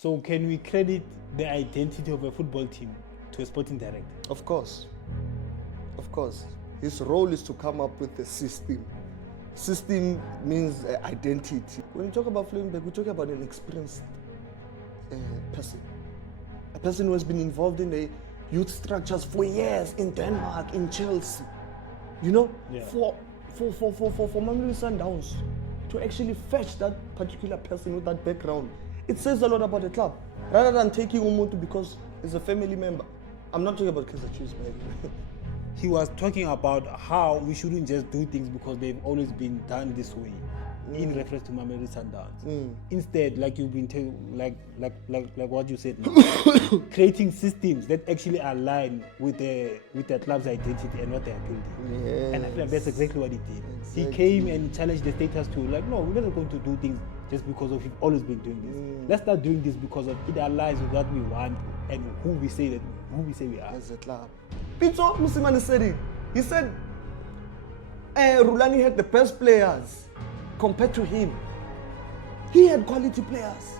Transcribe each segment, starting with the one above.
So can we credit the identity of a football team to a sporting director? Of course. Of course. His role is to come up with a system. System means identity. When we talk about Flemming Berg, we talk about an experienced person. A person who has been involved in the youth structures for years in Denmark, in Chelsea. You know, Yeah. for Mamelodi Sundowns to actually fetch that particular person with that background, it says a lot about the club. Rather than taking Umuntu because he's a family member. I'm not talking about Kaizer Chiefs, by the way. He was talking about how we shouldn't just do things because they've always been done this way, in reference to Mamelodi Sundowns. Instead, like you've been like what you said now, creating systems that actually align with the club's identity and what they are building. Yes. And I feel like that's exactly what he did. Exactly. He came and challenged the status to no, we're not going to do things just because of we've always been doing this. Let's start doing this because of it aligns with what we want and who we say we are. As a club. Pito Musimani said it. He said Rulani had the best players compared to him. He had quality players.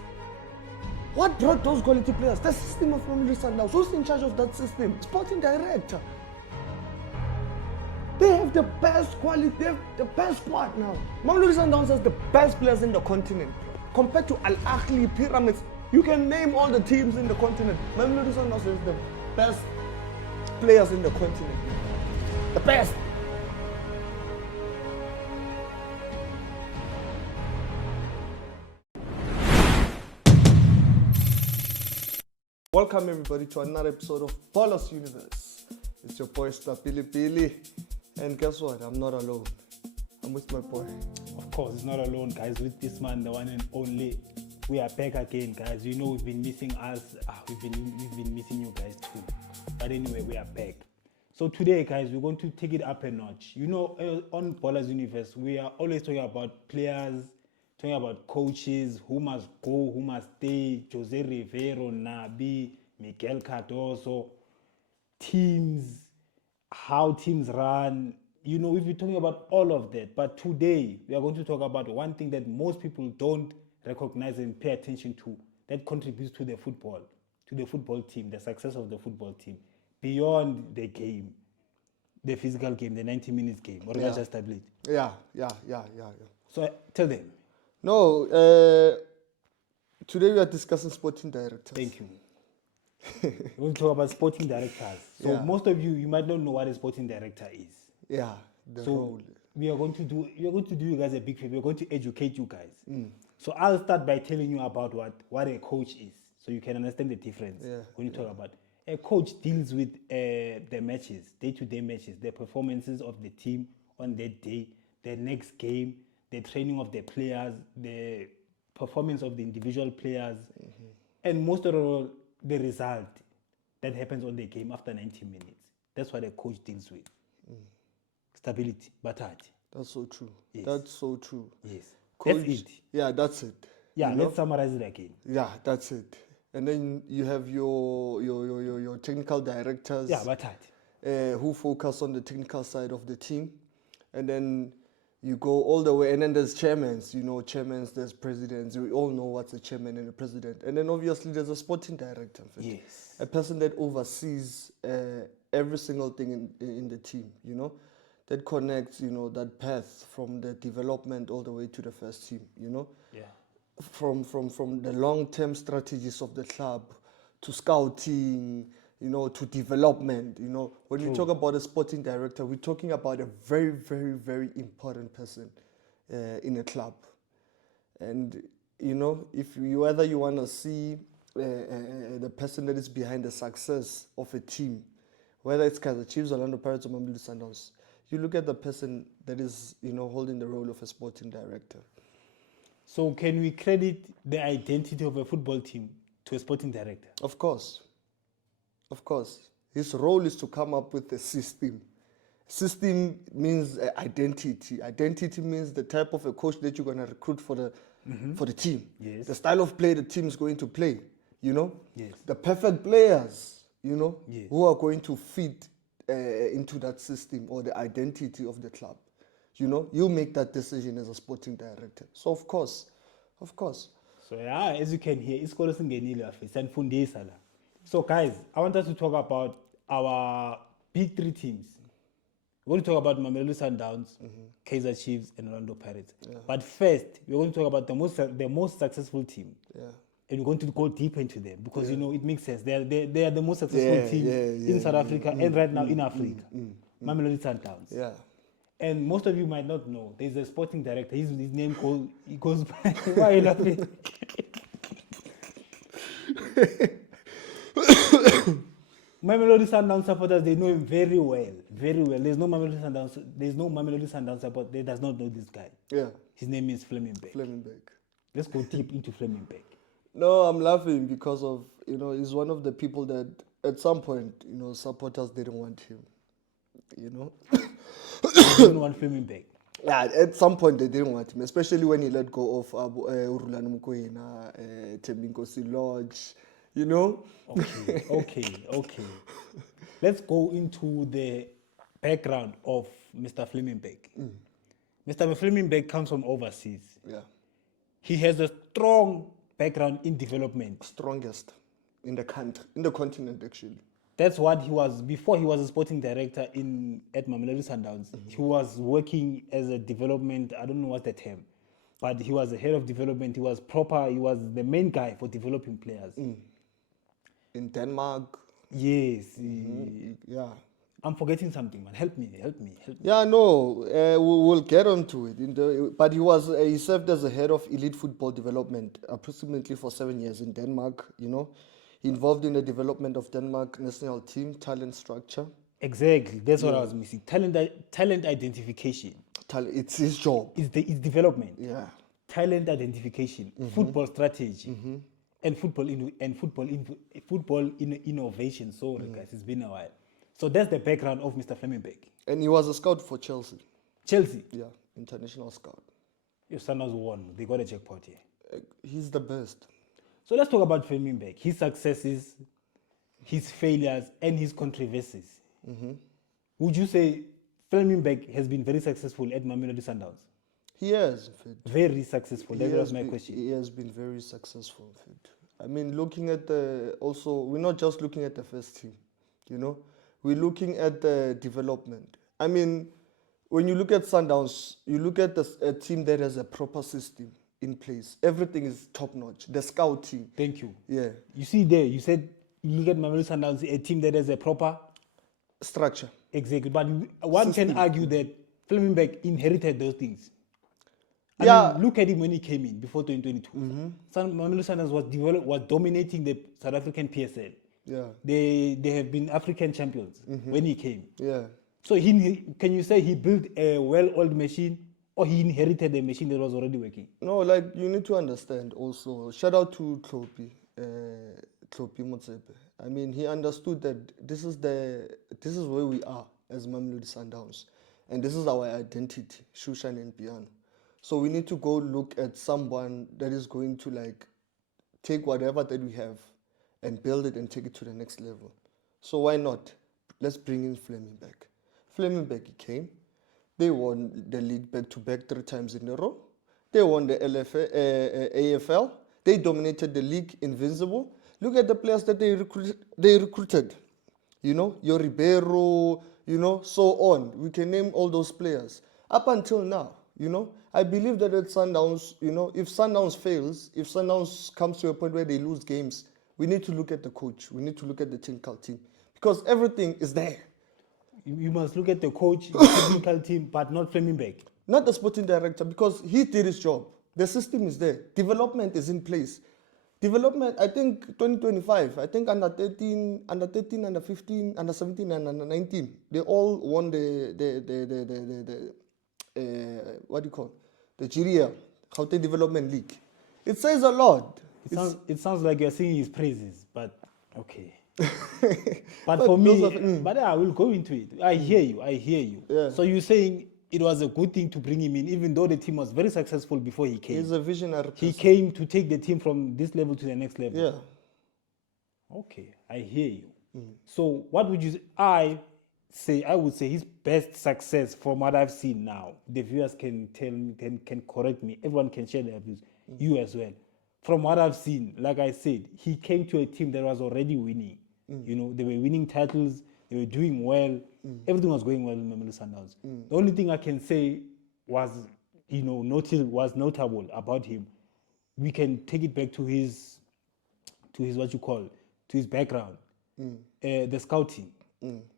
What brought those quality players? The system of Mamelodi Sundowns. Who's in charge of that system? Sporting director. They have the best quality, they have the best squad now. Mamelodi Sundowns has the best players in the continent. Compared to Al Ahly, Pyramids, you can name all the teams in the continent. Mamelodi Sundowns has the best players in the continent. The best. Welcome everybody to another episode of Paula's Universe. It's your boy Star Pili. And guess what? I'm not alone. I'm with my boy. Of course, it's not alone, guys. With this man, the one and only, we are back again, guys. You know we've been missing us. We've been missing you guys too. But anyway, we are back. So today, guys, we're going to take it up a notch. You know, on Paula's Universe, we are always talking about players, talking about coaches, who must go, who must stay. Jose Rivero, Nabi, Miguel Cardoso, teams, how teams run. You know, we've been talking about all of that. But today, we are going to talk about one thing that most people don't recognize and pay attention to that contributes to the football team, the success of the football team, beyond the game, the physical game, the 90 minutes game. Or Yeah. just tablet. Yeah. So tell them. No, today we are discussing sporting directors. Thank you. We're going to talk about sporting directors. So Yeah. most of you might not know what a sporting director is. Yeah, the So role. we are going to do you guys a big favor. We're going to educate you guys. So I'll start by telling you about what a coach is, so you can understand the difference. Yeah, When you talk about a coach deals with the matches, day-to-day matches, the performances of the team on that day, the next game, the training of the players, the performance of the individual players, and most of all, the result that happens on the game after 90 minutes. That's what a coach deals with. Stability, batati. That's so true. Yes. That's so true. Yes. Coach, That's it. Yeah, that's it. Yeah, You know? let's summarize it again. Yeah, that's it. And then you have your technical directors. Yeah, batati. Who focus on the technical side of the team, and then you go all the way, and then there's chairmen, there's presidents. We all know what's a chairman and a president, and then obviously there's a sporting director. Yes. A person that oversees every single thing in the team, that connects, that path from the development all the way to the first team, Yeah. from the long-term strategies of the club to scouting, to development. When we talk about a sporting director, we're talking about a very, very, very important person in a club. And whether you want to see the person that is behind the success of a team, whether it's Kaizer Chiefs, Orlando Pirates, or Mamelodi Sundowns, you look at the person that is holding the role of a sporting director. So can we credit the identity of a football team to a sporting director? Of course. His role is to come up with a system. System means identity. Identity means the type of a coach that you're going to recruit for the team. Yes. The style of play the team is going to play. Yes. The perfect players, Yes. who are going to fit into that system or the identity of the club. You make that decision as a sporting director. So of course. So yeah, as you can hear, isikolo singenile afisa sanifundisa la. So guys, I want us to talk about our big three teams. We're going to talk about Mamelodi Sundowns, Kaizer Chiefs, and Orlando Pirates. Yeah. But first, we're going to talk about the most successful team. Yeah. And we're going to go deep into them because, you know, it makes sense. They are the most successful team in South Africa and right now in Africa. Mamelodi Sundowns. Yeah. And most of you might not know, there's a sporting director. His name goes by... Why are you laughing? Mamelodi Sundowns supporters, they know him very well. Very well. There's no Mamelodi Sundowns supporter that does not know this guy. Yeah. His name is Flemming Berg. Flemming Berg. Let's go deep into Flemming Berg. No, I'm laughing because of, you know, he's one of the people that at some point, you know, supporters didn't want him. You know? They didn't want Flemming Berg. Yeah, at some point they didn't want him, especially when he let go of Urulani Mukwena, Tembinkosi Lodge, you know? Okay. Let's go into the background of Mr. Flemming Berg. Mr. Flemming Berg comes from overseas. Yeah. He has a strong background in development. Strongest in the country, in the continent actually. That's what he was before he was a sporting director at Mamelodi Sundowns. He was working as a development, I don't know what's the term, but he was the head of development. He was proper, he was the main guy for developing players. In Denmark. Yes. Yeah. I'm forgetting something, man. Help me. Yeah, no, we'll get onto it. But he served as the head of elite football development approximately for 7 years in Denmark, you know. Involved in the development of Denmark national team, talent structure. Exactly. That's what I was missing. Talent identification. It's his job. It's development. Yeah. Talent identification, football strategy, and football innovation. Sorry, guys, it's been a while. So that's the background of Mr. Flemming Berg. And he was a scout for Chelsea. Chelsea. Yeah, international scout. Your Sundowns won. They got a jackpot here. He's the best. So let's talk about Flemming Berg. His successes, his failures, and his controversies. Would you say Flemming Berg has been very successful at Mamelodi Sundowns? He has, in fact. Very successful. That was my question. He has been very successful, in fact. I mean, looking at we're not just looking at the first team, you know. We're looking at the development. I mean, when you look at Sundowns, you look at a team that has a proper system in place. Everything is top notch. The scouting. Thank you. Yeah. You see there, you said you look at Mamelodi Sundowns, a team that has a proper structure. Exactly. But one can argue that Flemming Berg inherited those things. I mean, look at him when he came in before 2022. Mamelodi Sundowns was dominating the South African PSL. Yeah. They have been African champions when he came. Yeah. So can you say he built a well-oiled machine or he inherited a machine that was already working? No, like you need to understand also. Shout out to Tlhopi Motsepe. I mean, he understood that this is where we are as Mamelodi Sundowns, and this is our identity, Shushan and Piano. So we need to go look at someone that is going to like take whatever that we have and build it and take it to the next level. So why not? Let's bring in Flemming Berg. Flemming Berg came. They won the league back-to-back 3 times in a row. They won the AFL. They dominated the league, invincible. Look at the players that they recruited. You know, your Ribeiro, you know, so on. We can name all those players. Up until now, you know, I believe that at Sundowns, you know, if Sundowns fails, if Sundowns comes to a point where they lose games, we need to look at the coach. We need to look at the technical team. Because everything is there. You must look at the coach, the technical team, but not Flemming Berg. Not the sporting director, because he did his job. The system is there. Development is in place. Development, I think 2025, I think under 13, under 15, under 17, and under 19, they all won the what do you call it? The GDL, Gauteng Development League. It says a lot. It sounds like you're singing his praises, but okay. but for me, but I will go into it. I hear you. Yeah. So you're saying it was a good thing to bring him in, even though the team was very successful before he came. He's a visionary. He came to take the team from this level to the next level. Yeah. Okay, I hear you. So what would you say? I would say his best success from what I've seen now. The viewers can tell me, can correct me. Everyone can share their views. You as well. from what I've seen, like I said, he came to a team that was already winning. You know, they were winning titles, they were doing well, everything was going well in Mamelodi Sundowns. The only thing I can say was, you know, notable about him. We can take it back to his what you call, to his background, the scouting,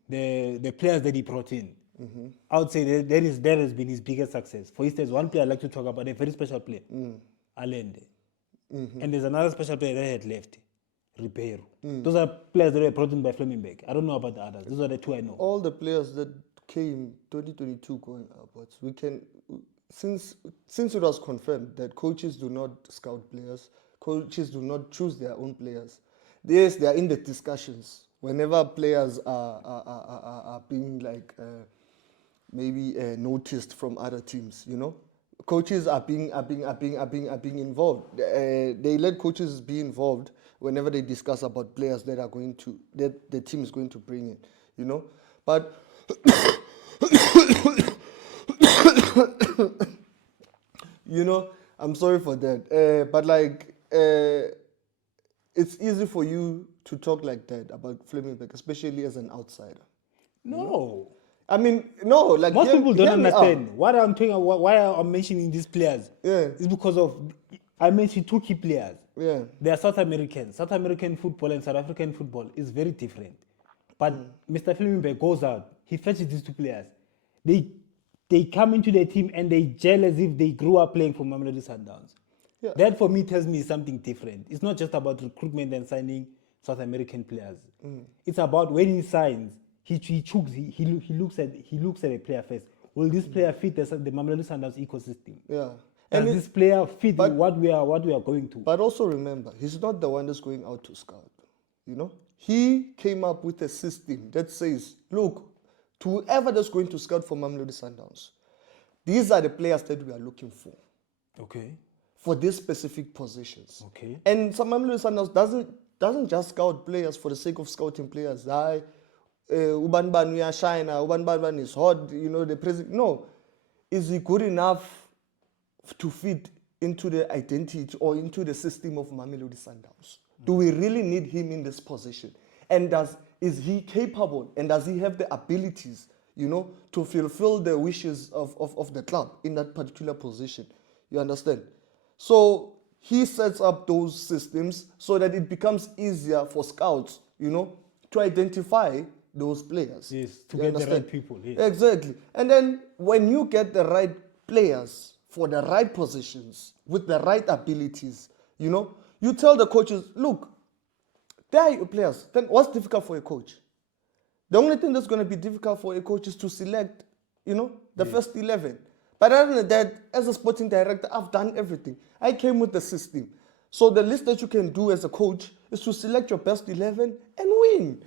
the players that he brought in. I would say that has been his biggest success. For instance, one player I'd like to talk about, a very special player, Allende. And there's another special player that had left, Ribeiro. Those are players that were brought in by Flemming Berg. I don't know about the others. Those are the two I know. All the players that came 2022 going upwards, we can, since it was confirmed that coaches do not scout players, coaches do not choose their own players. Yes, they are in the discussions. Whenever players are being like maybe noticed from other teams, you know, coaches are being involved. They let coaches be involved whenever they discuss about players that the team is going to bring in, you know. But you know, I'm sorry for that. But like, it's easy for you to talk like that about Flemming Berg, especially as an outsider. No. I mean, no, like most people don't understand what I'm talking about. Why I'm mentioning these players is because of, I mentioned two key players. Yeah. They are South American. South American football and South African football is very different. But Mr. Flemming Berg goes out, he fetches these two players. They come into the team and they gel as if they grew up playing for Mamelodi Sundowns. Yeah. That for me tells me something different. It's not just about recruitment and signing South American players. It's about when he signs, he looks at a player first. Will this player fit the Mamelodi Sundowns ecosystem? Yeah. Does this player fit what we are going to? But also remember, he's not the one that's going out to scout. You know, he came up with a system that says, look, to whoever that's going to scout for Mamelodi Sundowns, these are the players that we are looking for. Okay. For these specific positions. Okay. And some Mamelodi Sundowns doesn't just scout players for the sake of scouting players. Uban Uyashina, Uban is hot, you know, the president. No. Is he good enough to fit into the identity or into the system of Mamelodi Sundowns? Do we really need him in this position? And is he capable and does he have the abilities, you know, to fulfill the wishes of the club in that particular position? You understand? So he sets up those systems so that it becomes easier for scouts, you know, to identify those players. Yes, to get the right people. Yes. Exactly. And then when you get the right players for the right positions with the right abilities, you know, you tell the coaches, look, there are your players. Then what's difficult for a coach? The only thing that's going to be difficult for a coach is to select, you know, the first 11. But other than that, as a sporting director, I've done everything. I came with the system. So the least that you can do as a coach is to select your best 11 and win.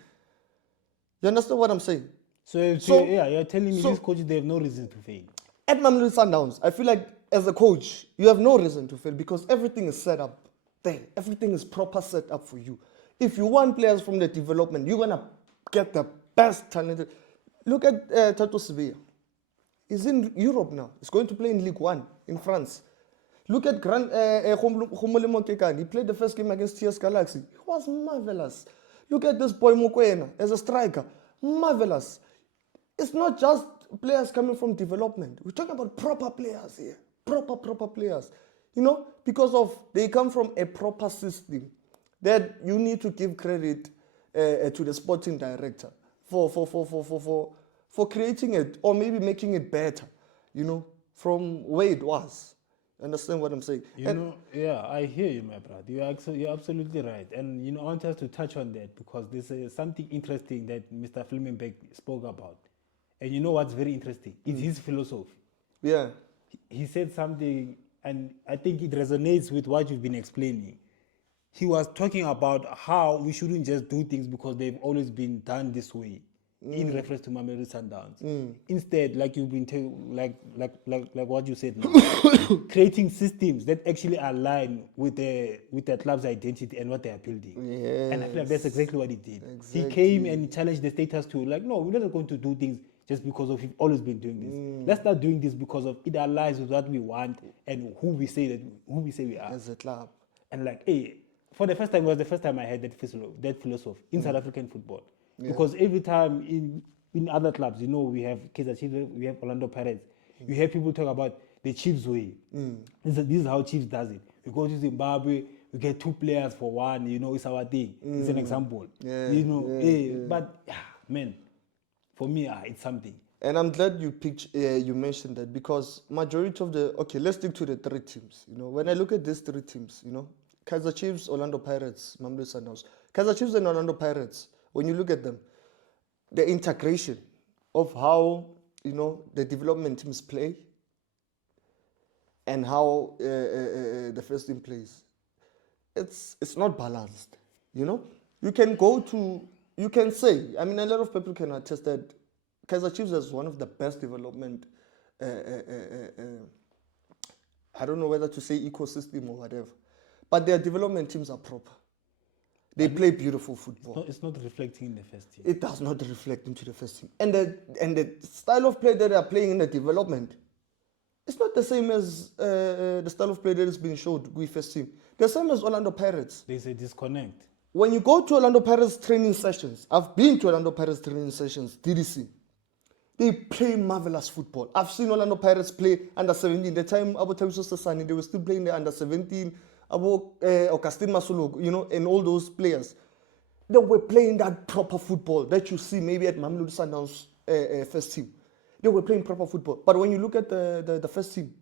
You understand what I'm saying? So you're telling me these coaches, they have no reason to fail. At Mamelodi Sundowns, I feel like as a coach, you have no reason to fail because everything is set up there. Everything is proper set up for you. If you want players from the development, you're going to get the best talented. Look at Tato Sevilla. He's in Europe now. He's going to play in Ligue 1 in France. Look at Khomole Mokekan. He played the first game against TS Galaxy. He was marvelous. Look at this boy Mokoena as a striker. Marvelous. It's not just players coming from development. We're talking about proper players here. Proper players. You know, because they come from a proper system that you need to give credit to the sporting director for creating it or maybe making it better, you know, from where it was. Understand what I'm saying? I hear you, my brother. You're absolutely right. And, you know, I want us to touch on that because there's something interesting that Mr. Flemming Berg spoke about. And you know what's very interesting? It's his philosophy. Yeah. He said something, and I think it resonates with what you've been explaining. He was talking about how we shouldn't just do things because they've always been done this way. In reference to Mamelodi Sundowns. Instead, like you've been like what you said now, creating systems that actually align with the club's identity and what they are building. Yes. And I feel like that's exactly what he did. Exactly. He came and challenged the status to like, no, we're not going to do things just because of we've always been doing this. Let's start doing this because of it aligns with what we want and who we say we are as a club. And like, hey, for the first time, it was the first time I heard that philosophy in South African football. Because every time in other clubs, you know, we have Kaizer Chiefs, we have Orlando Pirates. You hear people talk about the Chiefs way. This is how Chiefs does it. We go to Zimbabwe, we get 2 players for 1, you know, it's our thing. It's an example. You know, but man, for me, it's something. And I'm glad you mentioned that, because majority of let's stick to the 3 teams. You know, when I look at these 3 teams, you know, Kaizer Chiefs, Orlando Pirates, Mamelodi Sundowns. Kaizer Chiefs and Orlando Pirates, when you look at them, the integration of how, you know, the development teams play and how the first team plays, it's not balanced. You know, you can say, I mean, a lot of people can attest that Kaizer Chiefs is one of the best development, I don't know whether to say ecosystem or whatever, but their development teams are proper. They play beautiful football. It's not reflecting in the first team. It does not reflect into the first team. And the style of play that they are playing in the development, it's not the same as the style of play that is being showed with first team. The same as Orlando Pirates. There's a disconnect. When you go to Orlando Pirates training sessions, I've been to Orlando Pirates training sessions, DDC. They play marvelous football. I've seen Orlando Pirates play under 17. The time Abu Tawiso Sasani, they were still playing the under 17. Augustine Masulugu, you know, and all those players. They were playing that proper football that you see maybe at Mamelodi Sundowns first team. They were playing proper football. But when you look at the first team,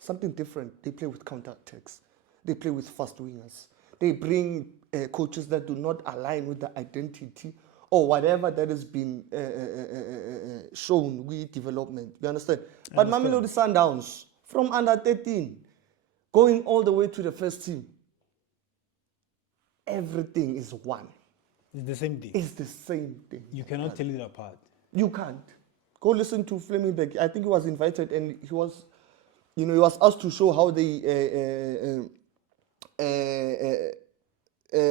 something different. They play with counter-attacks. They play with fast wingers. They bring coaches that do not align with the identity or whatever that has been shown with development. You understand? But Mamelodi Sundowns, from under 13, going all the way to the first team, everything is one. It's the same thing. It's the same thing. You cannot tell it apart. You can't. Go listen to Flemming Berg. I think he was invited and he was asked to show how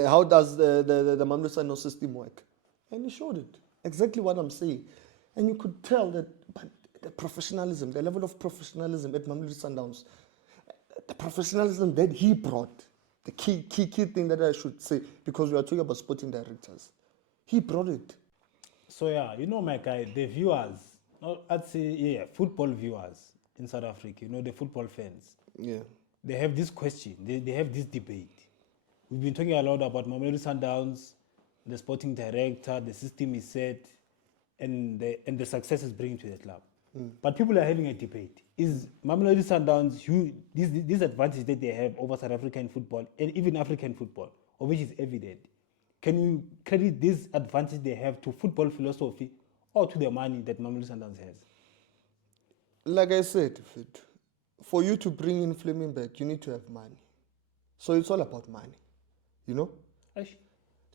how does the Mamelodi Sundowns system work. And he showed it. Exactly what I'm saying. And you could tell that, but the professionalism, the level of professionalism at Mamelodi Sundowns, the professionalism that he brought, the key thing that I should say, because we are talking about sporting directors, he brought it. So yeah, you know, my guy, the viewers, I'd say, football viewers in South Africa, you know, the football fans, they have this question, they have this debate. We've been talking a lot about Mamelodi Sundowns, the sporting director, the system is set, and the success is bringing to the club. But people are having a debate. Is Mamelodi Sundowns, this advantage that they have over South African football and even African football, of which is evident, can you credit this advantage they have to football philosophy or to the money that Mamelodi Sundowns has? Like I said, for you to bring in Flemming Berg, you need to have money. So it's all about money, you know?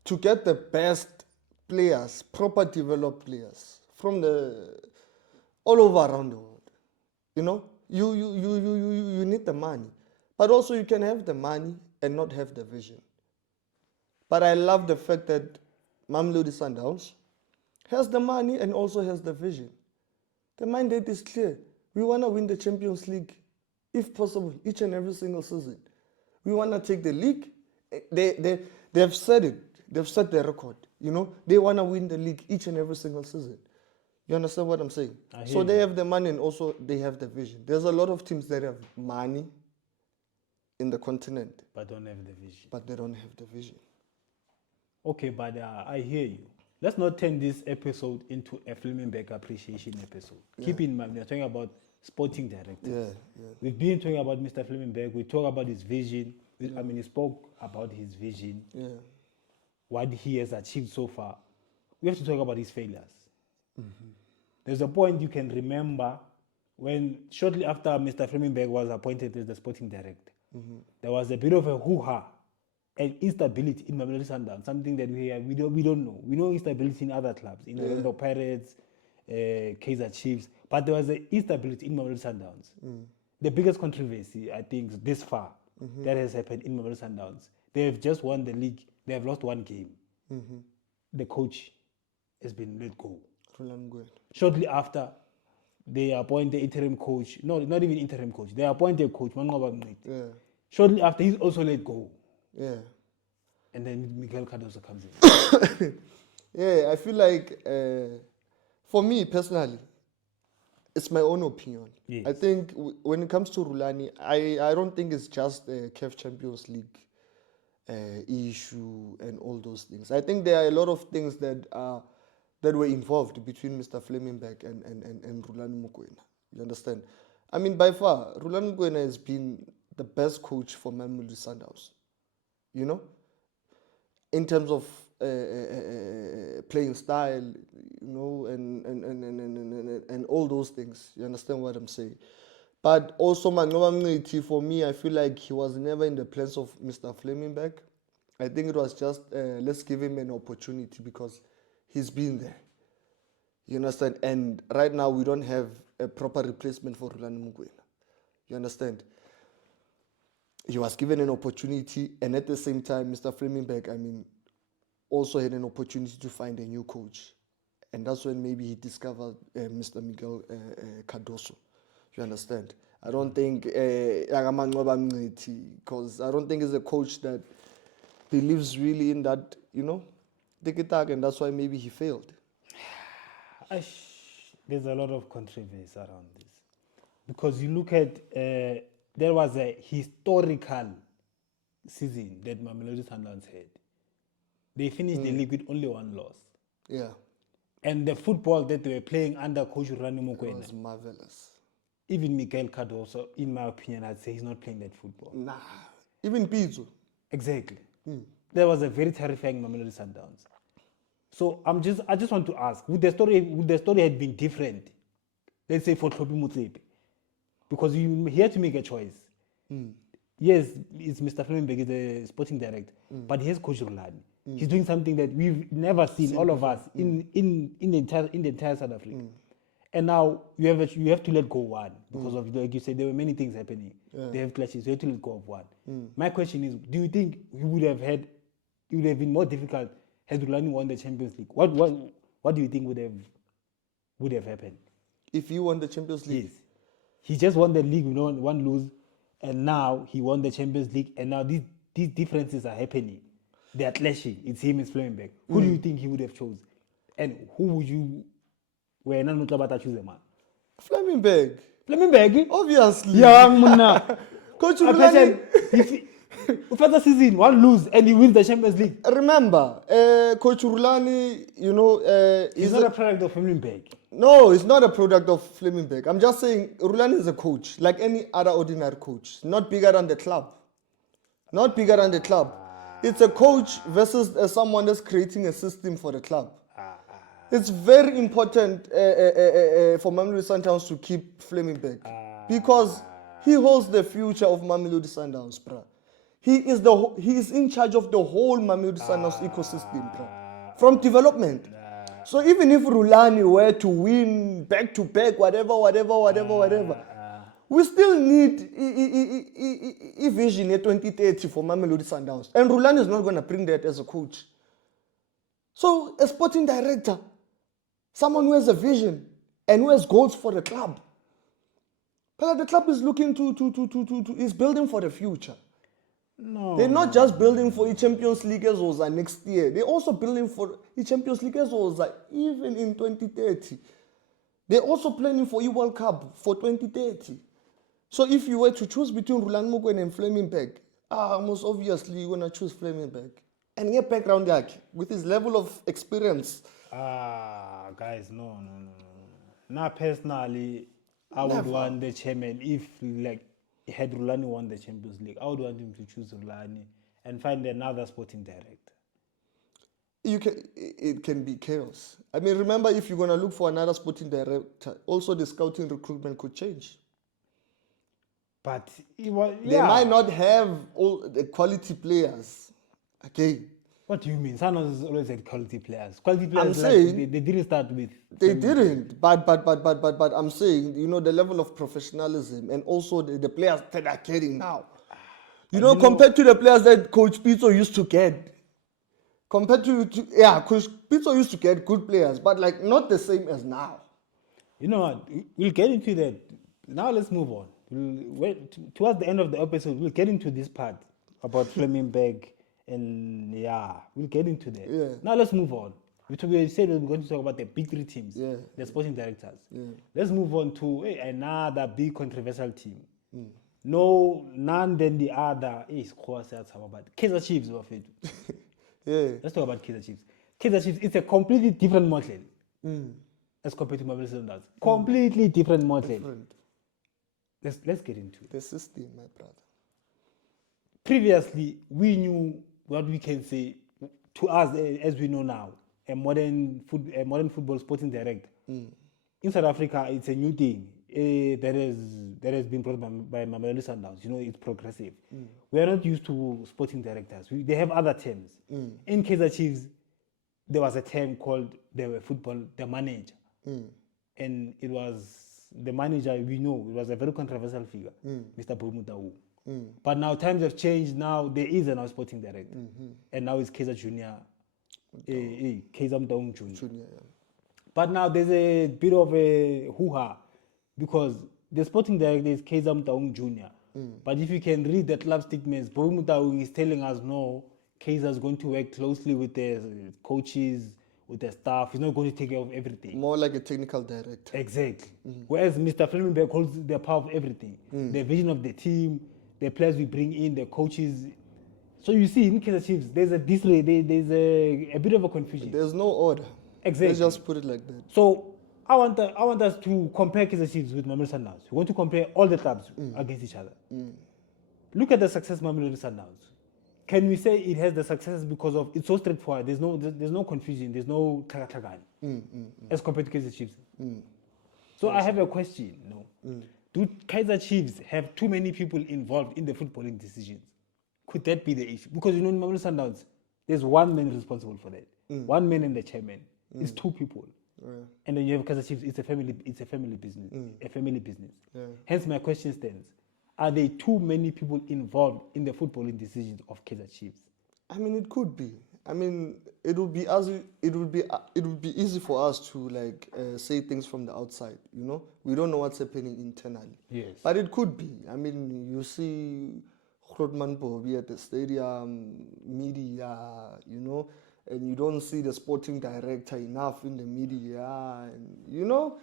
To get the best players, proper developed players from all over around the world. You know, you need the money. But also you can have the money and not have the vision. But I love the fact that Mamelodi Sundowns has the money and also has the vision. The mandate is clear. We want to win the Champions League, if possible, each and every single season. We want to take the league. They have said it. They've set the record. You know, they want to win the league each and every single season. You understand what I'm saying? So they have the money and also they have the vision. There's a lot of teams that have money in the continent. But don't have the vision. But they don't have the vision. Okay, but I hear you. Let's not turn this episode into a Flemming Berg appreciation episode. Keep in mind, we're talking about sporting directors. We've been talking about Mr. Flemming Berg. We talk about his vision. I mean, he spoke about his vision, what he has achieved so far. We have to talk about his failures. There's a point you can remember when shortly after Mr. Flemming Berg was appointed as the sporting director, there was a bit of a hoo-ha and instability in Mamelodi Sundowns, something that we don't know. We know instability in other clubs, in Orlando Pirates, Kaizer Chiefs, but there was an instability in Mamelodi Sundowns. The biggest controversy, I think, this far that has happened in Mamelodi Sundowns. They have just won the league. They have lost one game. The coach has been let go. Shortly after, they appoint the interim coach. No, not even interim coach. They appoint a coach, Mangoba Mnit. Shortly after, he's also let go. Yeah. And then Miguel Cardoso comes in. Yeah, I feel like, for me personally, it's my own opinion. Yes. I think when it comes to Rulani, I don't think it's just the CAF Champions League issue and all those things. I think there are a lot of things that were involved between Mr. Flemming Berg and Rulani Mokwena. You understand? I mean, by far, Rulani Mokwena has been the best coach for Mamelodi Sundowns. You know, in terms of playing style, you know, and all those things. You understand what I'm saying? But also, for me, I feel like he was never in the plans of Mr. Flemming Berg. I think it was just, let's give him an opportunity because he's been there. You understand? And right now, we don't have a proper replacement for Rulani Mokwena. You understand? He was given an opportunity, and at the same time, Mr. Flemming Berg, I mean, also had an opportunity to find a new coach. And that's when maybe he discovered Mr. Miguel Cardoso. You understand? I don't think, because I don't think he's a coach that believes really in that, you know, tiki-taka, and that's why maybe he failed. There's a lot of controversy around this. Because you look at, there was a historical season that Mamelodi Sundowns had. They finished the league with only one loss. Yeah. And the football that they were playing under Coach Rulani Mokwena was marvelous. Even Miguel Cardoso, in my opinion, I'd say he's not playing that football. Nah. Even Pizzo. Exactly. There was a very terrifying Mamelodi Sundowns. So I just want to ask, would the story had been different? Let's say for Tlhophi Motsepe, because he had to make a choice. Yes, it's Mr. Flemming Berg, is the sporting director, but he has Coach Rulani. He's doing something that we've never seen, all of us, in the entire South Africa. And now you have to let go one because of, like you said, there were many things happening. Yeah. They have clashes. You have to let go of one. My question is, do you think it would have been more difficult had Rulani won the Champions League? What do you think would have happened if he won the Champions League? Yes, he just won the league, one lose, and now he won the Champions League, and now these differences are happening. They are clashing. It's him, it's Flemming Berg. Who do you think he would have chosen? And who would you? Where not about choose a man? Flemming Berg. Flemming Berg? Obviously. Yeah, Muna. Coach Rulani. First season, one lose, and he wins the Champions League. Remember, Coach Rulani, you know, he's not a product of Flemming Berg. No, he's not a product of Flemming Berg. I'm just saying, Rulani is a coach, like any other ordinary coach. Not bigger than the club. Not bigger than the club. It's a coach versus someone that's creating a system for the club. It's very important for Mamelodi Sundowns to keep Flemming Berg because he holds the future of Mamelodi Sundowns, bruh. He is in charge of the whole Mamelodi Sundowns ecosystem, bruh, from development. So even if Rulani were to win back to back, whatever, we still need a vision in 2030 for Mamelodi Sundowns, and Rulani is not going to bring that as a coach. So a sporting director, someone who has a vision and who has goals for the club. But the club is looking is building for the future. No. They're not just building for a Champions League as was next year. They're also building for a Champions League as was even in 2030. They're also planning for a World Cup for 2030. So if you were to choose between Rulani Mokwena and Flemming Berg, most obviously you're going to choose Flemming Berg. And get background with his level of experience. Guys, no. Now, personally, I would want the chairman, if had Rulani won the Champions League, I would want him to choose Rulani and find another sporting director. It can be chaos. I mean, remember, if you're going to look for another sporting director, also the scouting recruitment could change. But they might not have all the quality players. Okay. What do you mean? Sundowns has always had quality players. Quality players. I'm saying they didn't start with. They didn't. But I'm saying, you know, the level of professionalism and also the players that are getting now. Compared to the players that Coach Pizzo used to get. Coach Pizzo used to get good players, but not the same as now. You know what? We'll get into that. Now let's move on. Towards the end of the episode, we'll get into this part about Flemming Berg, and we'll get into that. Yeah. Now let's move on. We said we're going to talk about the big three teams, the sporting directors. Yeah. Let's move on to another big controversial team. No, none than the other is Kaizer Chiefs. Yeah. Let's talk about Kaizer Chiefs. Kaizer Chiefs is a completely different model as compared to Mamelodi Sundowns. Completely different model. Different. Let's get into it. The system, my brother. Previously, we knew what we can say to us as we know now. A modern football sporting director. In South Africa, it's a new thing that has been brought by Mamelodi Sundowns. You know, it's progressive. We are not used to sporting directors. They have other terms. In Kaizer Chiefs, there was a term called the manager. And it was the manager, we know, it was a very controversial figure, Mr. Motaung. But now times have changed. Now there is a sporting director. And now it's Kaizer Junior. Kaizer Motaung Junior. But now there's a bit of a hoo-ha because the sporting director is Kaizer Motaung Junior. But if you can read the club statements, Motaung is telling us no, Kaizer is going to work closely with the coaches, with the staff. He's not going to take care of everything. More like a technical director. Exactly. Whereas Mr. Flemming Berg holds the power of everything. The vision of the team, the players we bring in, the coaches. So you see, in Kaizer Chiefs, there's a bit of a confusion. There's no order. Exactly. Let's just put it like that. So I want us to compare Kaizer Chiefs with Mamelodi Sundowns. We want to compare all the clubs against each other. Look at the success of Mamelodi Sundowns. Can we say it has the success because of it's so straightforward? There's no confusion. There's no tagatagan as compared to Kaizer Chiefs. So I have a question. Do Kaizer Chiefs have too many people involved in the footballing decisions? Could that be the issue? Because in Mamelodi Sundowns, there's one man responsible for that. One man and the chairman. It's two people. And then you have Kaizer Chiefs. It's a family business. A family business. Hence, my question stands: are there too many people involved in the footballing decisions of Kaizer Chiefs? I mean, it could be. I mean, it would be easy for us to say things from the outside. You know, we don't know what's happening internally. Yes. But it could be. I mean, you see Grootman Bobby at the stadium, media, you know, and you don't see the sporting director enough in the media, and you know,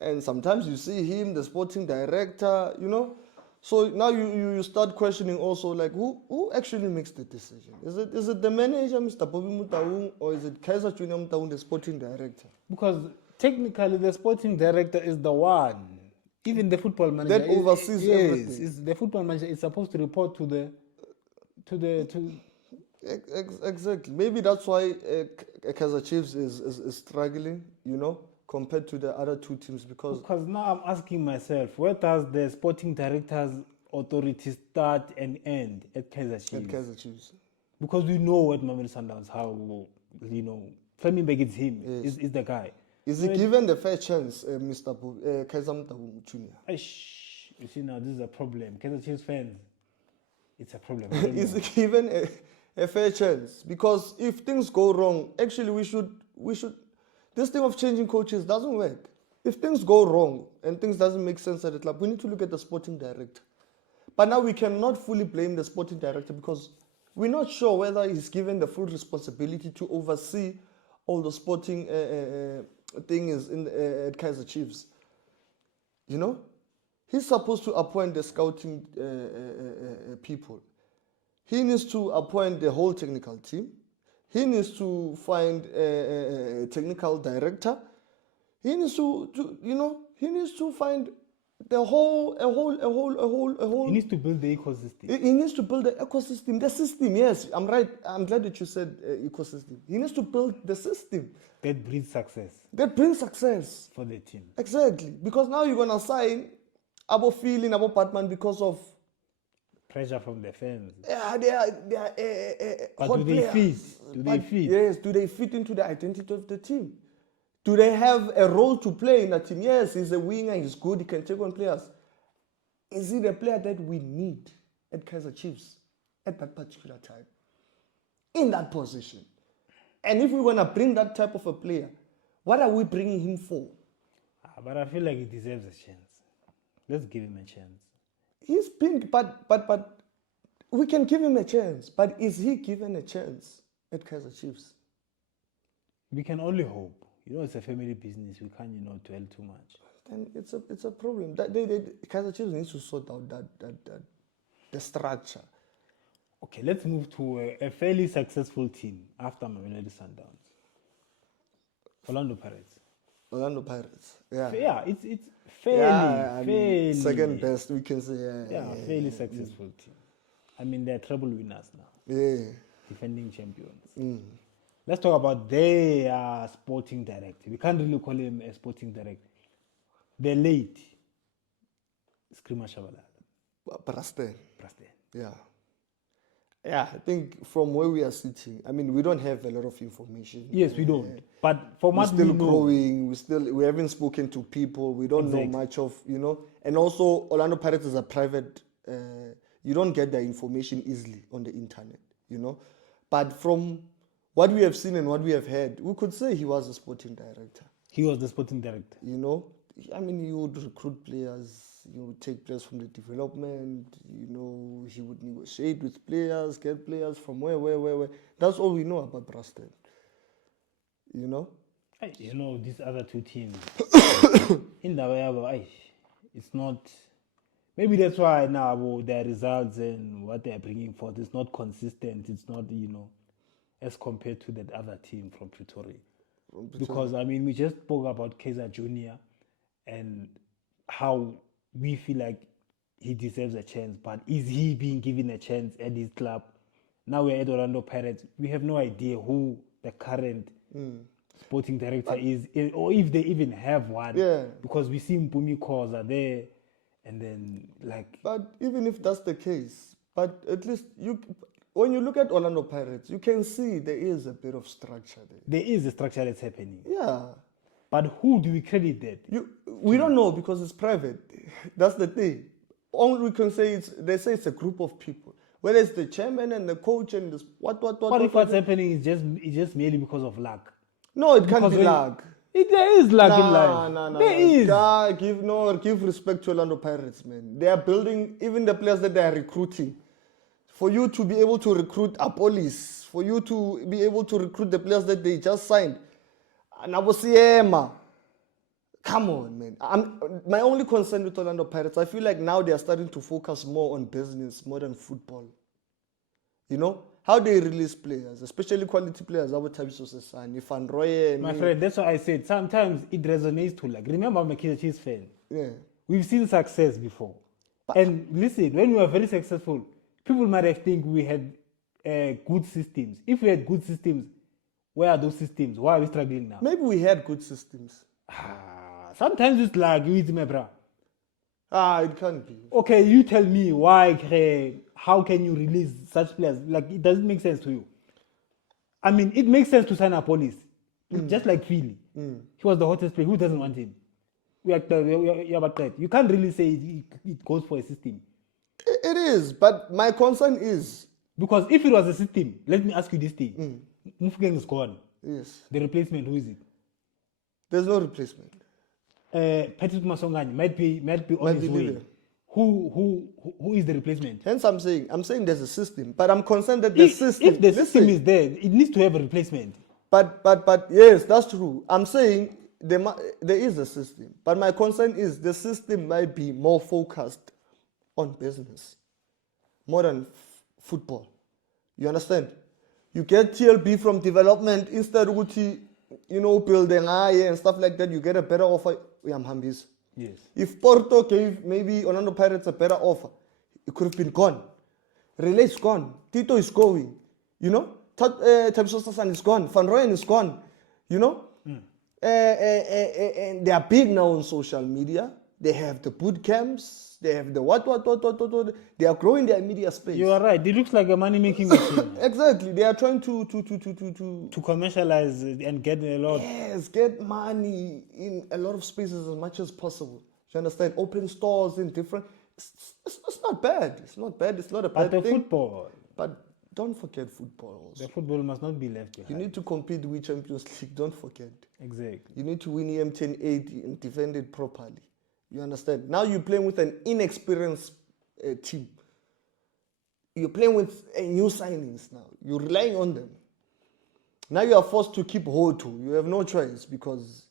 and sometimes you see him, the sporting director, you know. So now you start questioning also, like, who actually makes the decision? Is it the manager, Mr. Bobby Motaung, or is it Kaizer Junior Motaung, the sporting director? Because technically the sporting director is the one, even the football manager that oversees everything. The football manager is supposed to report to the. Exactly. Maybe that's why Kaizer Chiefs is struggling, you know, compared to the other two teams, because now I'm asking myself, where does the sporting director's authority start and end at Kaizer Chiefs? At Kaizer Chiefs. Because we know at Mamelodi Sundowns how, you know, Flemming Berg is him, is the guy. Is he given the fair chance, Mr. Kaizer Motaung Junior? You see now, this is a problem. Kaizer Chiefs fans, it's a problem. Is he given a fair chance? Because if things go wrong, actually we should. This thing of changing coaches doesn't work. If things go wrong and things doesn't make sense at the club, we need to look at the sporting director. But now we cannot fully blame the sporting director because we're not sure whether he's given the full responsibility to oversee all the sporting things at Kaizer Chiefs. You know, he's supposed to appoint the scouting people. He needs to appoint the whole technical team. He needs to find a technical director. He needs to find the whole. He needs to build the ecosystem. He needs to build the ecosystem. The system, yes, I'm right. I'm glad that you said ecosystem. He needs to build the system. That brings success. That brings success. For the team. Exactly. Because now you're going to sign Abo Feeling, Abo Batman because of pressure from the fans. Yeah, they are but do they fit? Yes, do they fit into the identity of the team? Do they have a role to play in the team? Yes, he's a winger, he's good, he can take on players. Is he the player that we need at Kaizer Chiefs at that particular time? In that position. And if we want to bring that type of a player, what are we bringing him for? But I feel like he deserves a chance. Let's give him a chance. He's been, but we can give him a chance. But is he given a chance at Kaizer Chiefs? We can only hope. It's a family business. We can't, dwell too much. Then it's a problem. Kaizer Chiefs needs to sort out the structure. Okay, let's move to a fairly successful team after Mamelodi Sundowns. Orlando Pirates. Orlando Pirates. Yeah. Yeah, it's fairly, fairly second best, we can say. Fairly successful team. I mean, they're treble winners now. Yeah. Defending champions. Let's talk about their sporting director. We can't really call him a sporting director. The late Screamer Shabalala. Prasten. Prasten. Yeah, I think from where we are sitting, I mean, we don't have a lot of information. Yes, we don't. But from what we're still we know, growing. We haven't spoken to people. We don't know much of, And also, Orlando Pirates is a private. You don't get the information easily on the internet, But from what we have seen and what we have heard, we could say he was a sporting director. He was the sporting director. I mean, he would recruit players. You would take players from the development, he would negotiate with players, get players from where. That's all we know about Brasted. These other two teams, in the way, it's not, maybe that's why now their results and what they're bringing forth is not consistent. It's not, as compared to that other team from Pretoria. Because, I mean, we just spoke about Kaizer Jr. and how we feel like he deserves a chance, but is he being given a chance at his club? Now we're at Orlando Pirates. We have no idea who the current sporting director is, or if they even have one. Yeah. Because we see Mpumi Khoza there, and then But even if that's the case, but at least when you look at Orlando Pirates, you can see there is a bit of structure there. There is a structure that's happening. Yeah. But who do we credit that? We don't know because it's private. That's the thing. All we can say they say it's a group of people. Whether it's the chairman and the coach and this what. What if what's happening is just merely because of luck? No, it can't be luck. There is luck in life. No. There is. Give respect to Orlando Pirates, man. They are building even the players that they are recruiting. For you to be able to recruit a police, for you to be able to recruit the players that they just signed. Come on, man. My only concern with Orlando Pirates, I feel like now they are starting to focus more on business, more than football. How they release players, especially quality players. My friend, that's what I said. Sometimes it resonates too. Remember, I'm a Kaizer Chiefs fan. Yeah. We've seen success before. And listen, when we were very successful, people might have think we had good systems. If we had good systems, where are those systems? Why are we struggling now? Maybe we had good systems. Sometimes it's like, you eat my bra. It can't be. Okay, you tell me why, how can you release such players? It doesn't make sense to you. I mean, it makes sense to sign a police. Just like Philly. He was the hottest player. Who doesn't want him? You can't really say it goes for a system. It is, but my concern is... Because if it was a system, let me ask you this thing. Mufukeng is gone. Yes. The replacement, who is it? There's no replacement. Patrick Masongani might be on his way. Who is the replacement? Hence I'm saying there's a system, but I'm concerned that the system... If the system is there, it needs to have a replacement. But yes, that's true. I'm saying there is a system, but my concern is the system might be more focused on business, more than football. You understand? You get TLB from development instead of building and stuff like that. You get a better offer. Yes. If Porto gave maybe Orlando Pirates a better offer, it could have been gone. Relay is gone. Tito is going. Tabiso Sasan is gone. Van Rooyen is gone. And they are big now on social media. They have the boot camps. They have the what. They are growing their media space. You are right. It looks like a money-making machine. Exactly. They are trying to commercialize and get a lot. Yes, get money in a lot of spaces as much as possible. You understand? Open stores in different... It's not bad. It's not bad. It's not a bad thing. But the football. But don't forget football also. The football must not be left behind. You need to compete with Champions League. Don't forget. Exactly. You need to win EM1080 and defend it properly. You understand? Now you're playing with an inexperienced team. You're playing with new signings now. You're relying on them. Now you are forced to keep Hotu. You have no choice because,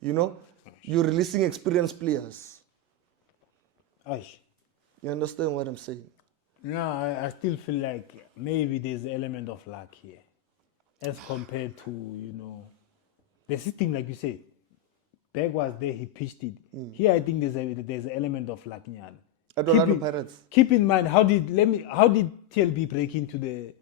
you're releasing experienced players. Aish. You understand what I'm saying? No, I still feel like maybe there's an element of luck here. As compared to, the system, like you say. Berg was there, he pitched it. Here I think there's an element of luck. At Orlando Pirates. Keep in mind, how did TLB break into the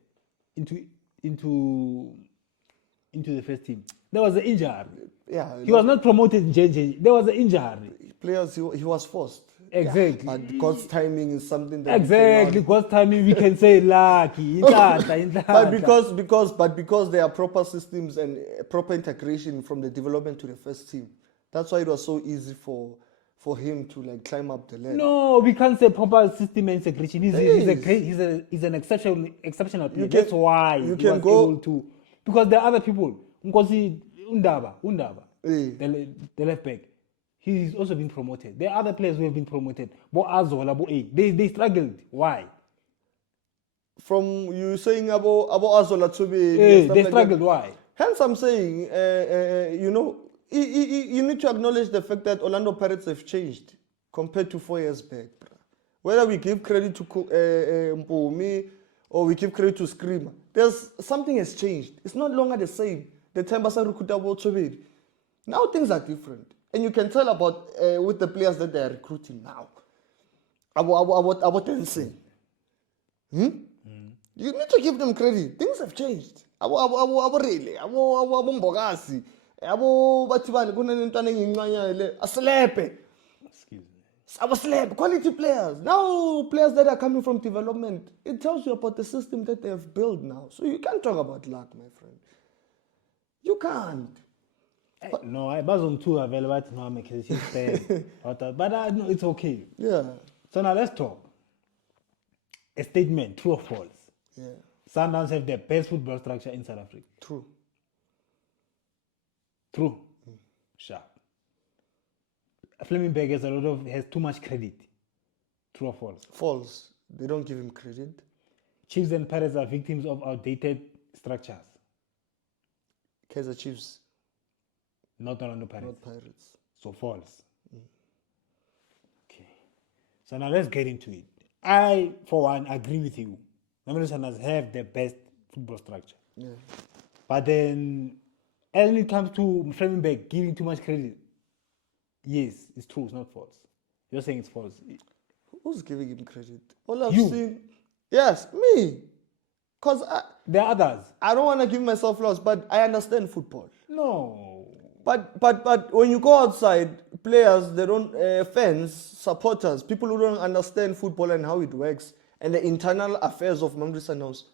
first team? There was an injury. Yeah. He was not promoted in JJ. There was an injury. Players, he was forced. Exactly. Yeah, but God's timing is something that exactly. God's timing, we can say lucky. But because there are proper systems and proper integration from the development to the first team, that's why it was so easy for him to like climb up the ladder. No, we can't say proper system integration. He's an exceptional player. That's why you he can was go able to, because there are other people. Nkosi Undaba, the left back. He's also been promoted. There are other players who have been promoted. Bo Azola, Bo A. They struggled. Why? From you saying about Azola to be they struggled. Why? Hence, I'm saying, you need to acknowledge the fact that Orlando Pirates have changed compared to 4 years back. Whether we give credit to Mpumi or we give credit to Screamer, something has changed. It's not longer the same. The time Basa recruitable to now things are different. And you can tell about with the players that they are recruiting now. About dancing. You need to give them credit. Things have changed. Really. Mbogasi. Quality players. Now players that are coming from development. It tells you about the system that they have built now. So you can't talk about luck, my friend. You can't. No, I was on tour available to make it but no, it's okay. Yeah. So now let's talk. A statement, true or false? Yeah. Sundowns have the best football structure in South Africa. True. True. Sharp. Flemming Berg has too much credit. True or false? False. They don't give him credit. Chiefs and Pirates are victims of outdated structures. Kaizer Chiefs. Not Orlando Pirates. Not Pirates. So false. Okay. So now let's get into it. I, for one, agree with you. Mamelodi Sundowns have the best football structure. Yeah. But then, when it comes to Flemming Berg giving too much credit, yes, it's true, it's not false. You're saying it's false. Who's giving him credit? All I've You. seen. Yes, me. Because there are others. I don't want to give myself loss, but I understand football. No. But when you go outside, players, they don't, fans, supporters, people who don't understand football and how it works, and the internal affairs of Mamelodi Sundowns.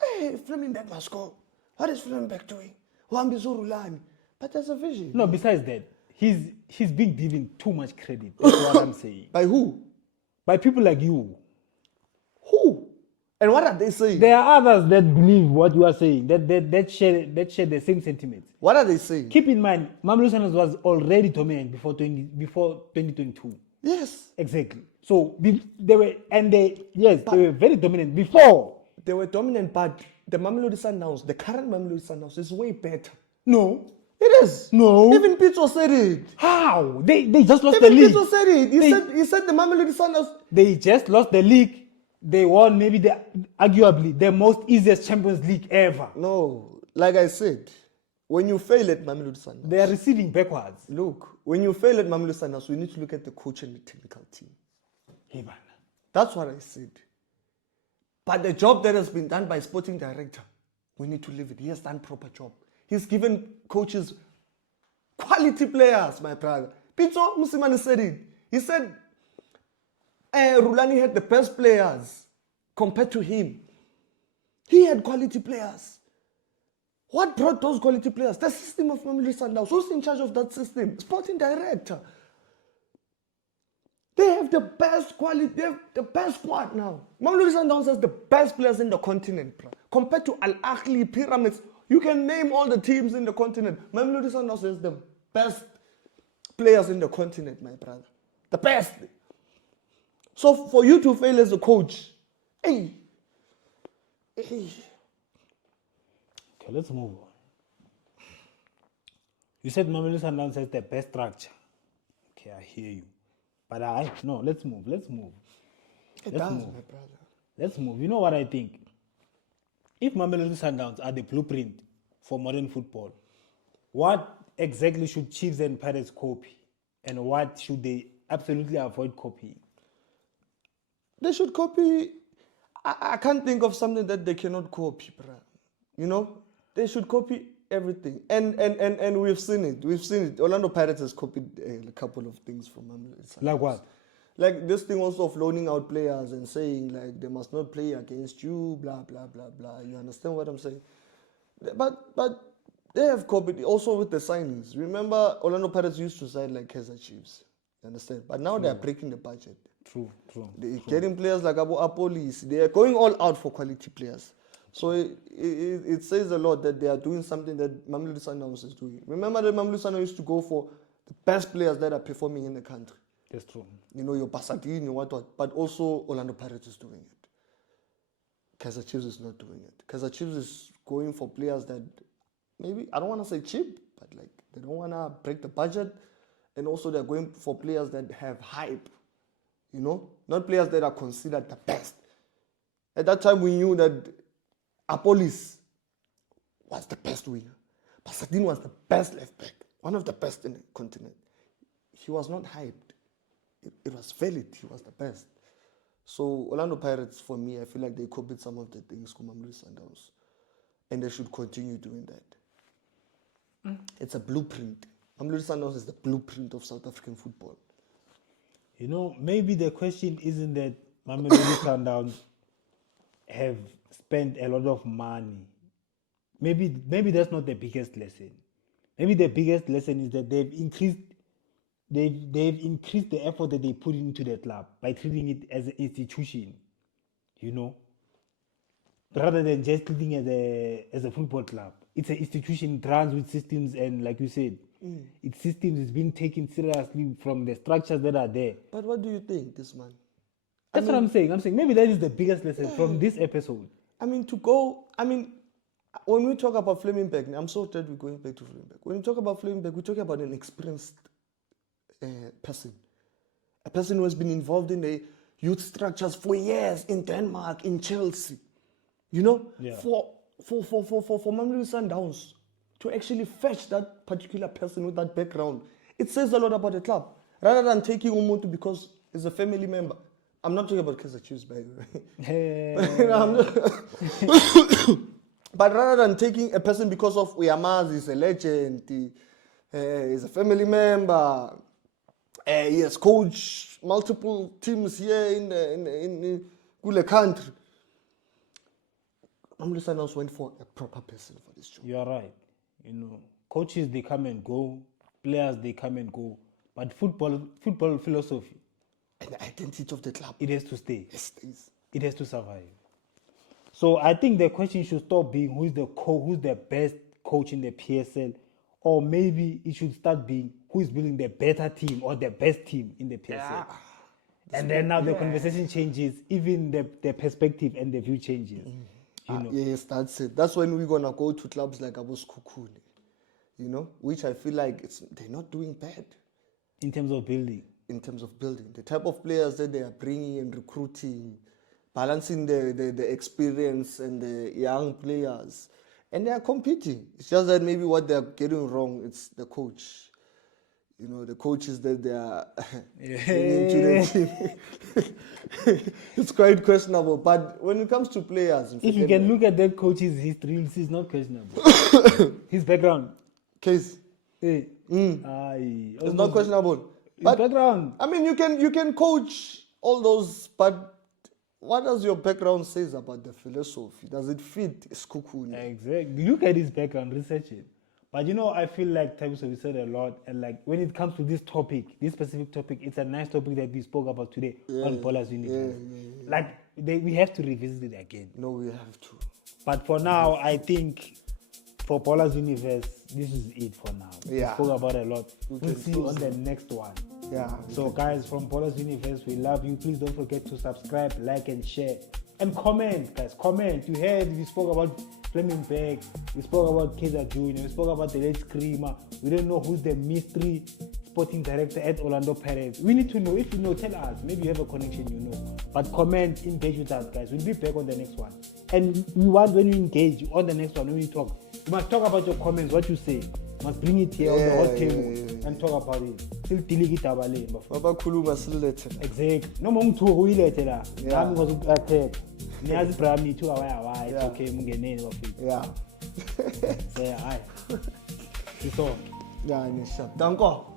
Hey, Flemming Berg must go. What is Flemming Berg doing? But there's a vision. No, besides that, he's been given too much credit. That's what I'm saying. By who? By people like you. Who? And what are they saying? There are others that believe what you are saying, that share the same sentiments. What are they saying? Keep in mind, Mamelodi Sundowns was already dominant before 2022. Yes. Exactly. So they were very dominant before. They were dominant, but the Mamelodi Sundowns, the current Mamelodi Sundowns, is way better. No. It is. No. Even Pizzo said it. How? They just lost the league. Pizzo said it. He said the Mamelodi Sundowns. They just lost the league. They won maybe arguably the most easiest Champions League ever. No, like I said, when you fail at Mamelodi Sundowns, they are receding backwards. Look, when you fail at Mamelodi Sundowns, we need to look at the coach and the technical team. Hey, man. That's what I said. But the job that has been done by sporting director, we need to leave it. He has done proper job. He's given coaches quality players, my brother. Pizzo Musimani said it. He said Rulani had the best players compared to him. He had quality players. What brought those quality players? The system of Mamelodi Sundowns. Who's in charge of that system? Sporting director. They have the best quality. They have the best squad now. Mamelodi Sundowns has the best players in the continent. Compared to Al Ahly, Pyramids, you can name all the teams in the continent. Mamelodi Sundowns has the best players in the continent, my brother. The best. So for you to fail as a coach, hey. Okay, let's move on. You said Mamelodi Sundowns has the best structure. Okay, I hear you. But let's move. It Let's does, move. my brother. Let's move. You know what I think? If Mamelodi Sundowns are the blueprint for modern football, what exactly should Chiefs and Pirates copy? And what should they absolutely avoid copying? They should copy. I can't think of something that they cannot copy, bro. You know, they should copy everything, and we've seen it. Orlando Pirates has copied a couple of things from Mamelodi Sundowns. Like what? Like this thing also of loaning out players and saying like they must not play against you, blah blah blah blah. You understand what I'm saying? But they have copied also with the signings. Remember, Orlando Pirates used to sign like Kaizer Chiefs. You understand? But now they are breaking the budget. True. They're getting players like Abu Apolis. They are going all out for quality players. So it says a lot that they are doing something that Mamelodi Sundowns is doing. Remember that Mamelodi Sundowns used to go for the best players that are performing in the country. That's true. You know, your Pasadena, what. But also Orlando Pirates is doing it. Kaizer Chiefs is not doing it. Kaizer Chiefs is going for players that maybe, I don't want to say cheap, but like they don't want to break the budget. And also they're going for players that have hype. You know, not players that are considered the best. At that time, we knew that Apolis was the best winger. Pasadena was the best left back, one of the best in the continent. He was not hyped. It was valid. He was the best. So Orlando Pirates, for me, I feel like they copied some of the things from Mamelodi Sundowns, and they should continue doing that. It's a blueprint. Mamelodi Sundowns is the blueprint of South African football. You know, maybe the question isn't that Mamelodi Sundowns have spent a lot of money. Maybe that's not the biggest lesson. Maybe the biggest lesson is that they've increased the effort that they put into the club by treating it as an institution, you know, rather than just treating it as a football club. It's an institution, it runs with systems, and like you said, its systems is being taken seriously from the structures that are there. But what do you think, this man? That's what I'm saying. I'm saying maybe that is the biggest lesson from this episode. When we talk about Flemming Berg, I'm so glad we're going back to Flemming Berg. When we talk about Flemming Berg, we talk about an experienced person. A person who has been involved in the youth structures for years in Denmark, in Chelsea. You know? Yeah. For Mamelodi Sundowns to actually fetch that particular person with that background, it says a lot about the club. Rather than taking Umuntu because he's a family member. I'm not talking about Kaizer Chiefs, by the way. But rather than taking a person because of Uyamaz, he's a legend, he's a family member, he has coached multiple teams here in the country. Mamelodi Sundowns went for a proper person for this job. You are right. You know, coaches, they come and go, players, they come and go, but football philosophy, And the identity of the club, it has to stay. it stays. It has to survive. So I think the question should stop being who's the best coach in the PSL, or maybe it should start being who is building the better team or the best team in the PSL. Yeah. And then now the conversation changes, even the perspective and the view changes. You know? Yes, that's it. That's when we're gonna go to clubs like Abos Kukuni, you know, which I feel like they're not doing bad In terms of building. in terms of building. The type of players that they are bringing and recruiting, balancing the experience and the young players, and they are competing. It's just that maybe what they are getting wrong, it's the coach. You know, the coaches that they are bringing to the team. It's quite questionable. But when it comes to players, If you can look at that coach's history, you'll see it's not questionable. His background. case, Hey. it's not questionable. His But background. I mean, you can coach all those, but what does your background says about the philosophy? Does it fit Skukuni? Exactly. Look at his background, research it. But you know, I feel like Tabiso, we said a lot, and like when it comes to this topic, this specific topic, it's a nice topic that we spoke about today on Ballers Universe. Like we have to revisit it again. No, we have to. But for now, I think for Ballers Universe, this is it for now. Yeah. We spoke about a lot. We'll can see you on close the next one. Yeah. So guys, from Ballers Universe, we love you. Please don't forget to subscribe, like, and share. And comment, guys, comment. You heard we spoke about Flemming Berg, we spoke about Kaizer Jr., we spoke about the late screamer. We don't know who's the mystery sporting director at Orlando Pirates. We need to know. If you know, tell us. Maybe you have a connection, you know. But comment, engage with us, guys. We'll be back on the next one. And we want, when you engage on the next one, when you talk, you must talk about your comments, what you say. You must bring it here on the hot table and talk about it. Still delete it abale. Exactly. No more to who ilete la. Nami was attack. Niyazi Brahmi to why it's okay mungeneni bafiki. Yeah. Say hi. So yeah, Danko.